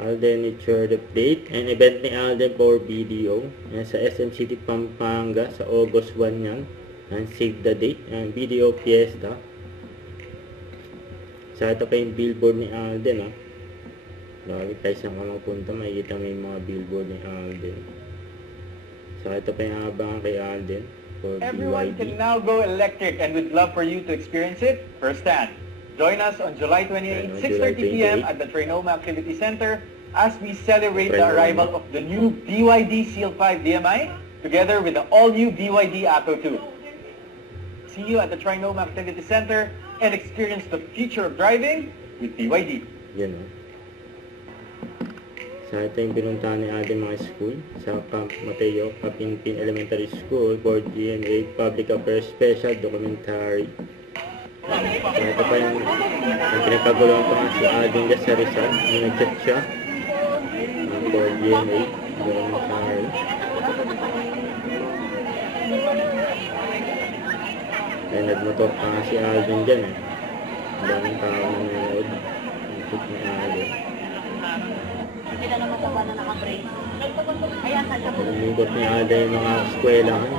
Alden Nature Update and event ni Alden for video. Yan sa SM City, Pampanga sa August 1 yan. And save the date. And video fiesta. So ito pa yung billboard ni Alden. Lagi tayo saan ka magpunta, makikita mo yung mga billboard ni Alden. So ito pa yung abangan kay Alden for Everyone BYD. can now go electric and we'd love for you to experience it firsthand. Join us on July 28, 6:30 p.m. at the Trinoma Activity Center as we celebrate the arrival of the new BYD Seal 5 DMI together with the all-new BYD Atto 2. See you at the Trinoma Activity Center and experience the future of driving with BYD. Yan So ito yung pinuntahan ni Alden mga school sa Camp Mateo, Kapinpin Elementary School for GMA Public Affairs Special Documentary. So ito pa yung pinagkaguluhan pa nga si Alden dyan sa Rizal. Nag-chat siya for GMA Documentary. Kaya nagmotor pa nga si Alden dyan Ang daming tao na nanood. Ang chat ni Alden. Hindi na naman taba na naka-brace. Ayan, saan siya po? Lumingkot ni Alden yung mga eskwelahan.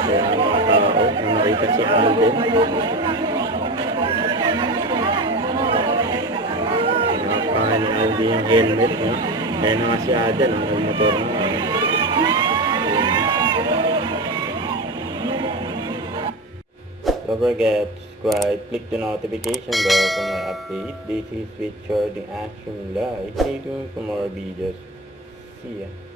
Kaya ang mga tao na nakita si Alden. Nakapahan ni Alden yung helmet. Kaya na nga si Alden ang nagmotor na. Don't forget to subscribe, click the notification bell for my update. This is with Charging Action Live. Stay tuned for more videos. See ya.